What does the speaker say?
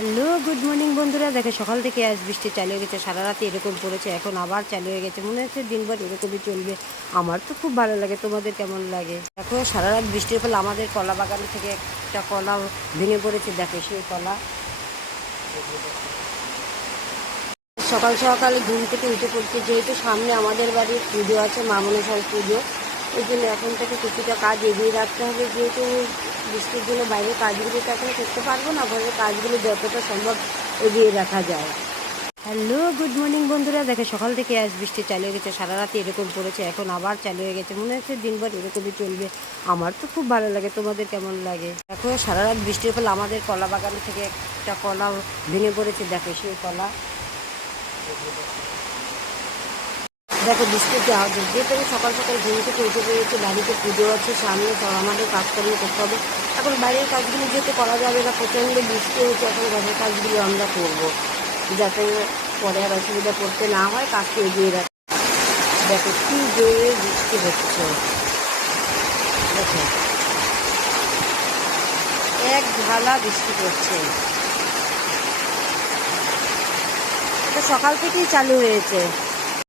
Hello, good morning বন্ধুরা। দেখে সকাল থেকে আজ বৃষ্টি চালু হয়ে গেছে, সারা রাতে এরকম পড়েছে, এখন আবার চালু হয়ে গেছে। মনে হচ্ছে দিনভর এরকমই চলবে। আমার তো খুব ভালো লাগে, তোমাদের কেমন লাগে? দেখো, সারা রাত বৃষ্টির ফলে আমাদের কলা বাগান থেকে একটা কলা ভেঙে পড়েছে, দেখো সেই কলা। সকাল সকাল ঘুম থেকে উঠে পড়ছে, যেহেতু সামনে আমাদের বাড়ির পুজো আছে মা মনসার পুজো। ওই জন্য এখন থেকে কিছুটা কাজ এগিয়ে রাখতে হবে, যেহেতু বৃষ্টির বাইরের কাজগুলো তো এখন করতে পারব না ঘরের কাজগুলো যতটা সম্ভব এগিয়ে রাখা যায়। হ্যালো, গুড মর্নিং বন্ধুরা। দেখে, সকাল থেকে আজ বৃষ্টি চালু হয়ে গেছে সারা রাতে এরকম পড়েছে, এখন আবার চালু হয়ে গেছে। মনে হচ্ছে দিনভর এরকমই চলবে। আমার তো খুব ভালো লাগে, তোমাদের কেমন লাগে? দেখো সারা রাত বৃষ্টির ফলে আমাদের কলা বাগান থেকে একটা কলা ভেঙে পড়েছে, দেখো সেই কলা। দেখো বৃষ্টিতে আওয়াজ যে আমি সকাল সকাল ঘুম থেকে উঠে পড়েছি, বাড়িতে পুজো আছে, সামনে সব আমাদের কাজকর্ম করতে হবে। এখন বাইরের কাজগুলো যেহেতু করা যাবে না, প্রচণ্ড বৃষ্টি হচ্ছে, এখন ঘরের কাজগুলো আমরা করব। যাতে পরে আর অসুবিধা করতে না হয় কাজকে এগিয়ে রাখ। দেখো, কি জোরে বৃষ্টি হচ্ছে। দেখো, এক ঢালা বৃষ্টি পড়ছে। সকাল থেকেই চালু হয়েছে।